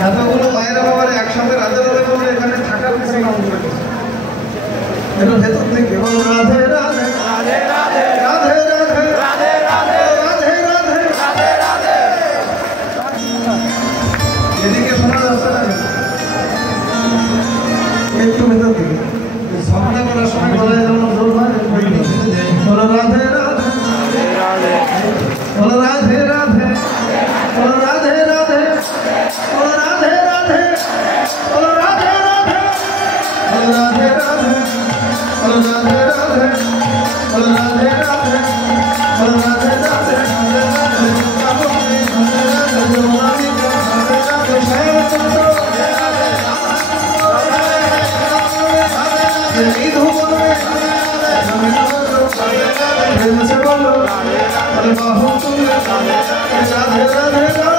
এতগুলো মায়েরা বাবার একসঙ্গে রাধে রাধে করে এখানে থাকার ভেতর থেকে বলো রাধে রাধে রাধে রাধে রাধে রাধে রাধে রাধে রাধে রাধে রাধে। এদিকে শোনা যাচ্ছে না একটু ভেতর থেকে সামনে করার সময় গলায় যেমন জোর হয় বলো রাধে রাধে বলো রাধে রাধে বলো রাধে রাধে বলো রাধে রাধে বলো রাধে রাধে বলো রাধে রাধে বলো রাধে রাধে বলো রাধে রাধে বলো রাধে রাধে রাধে রাধে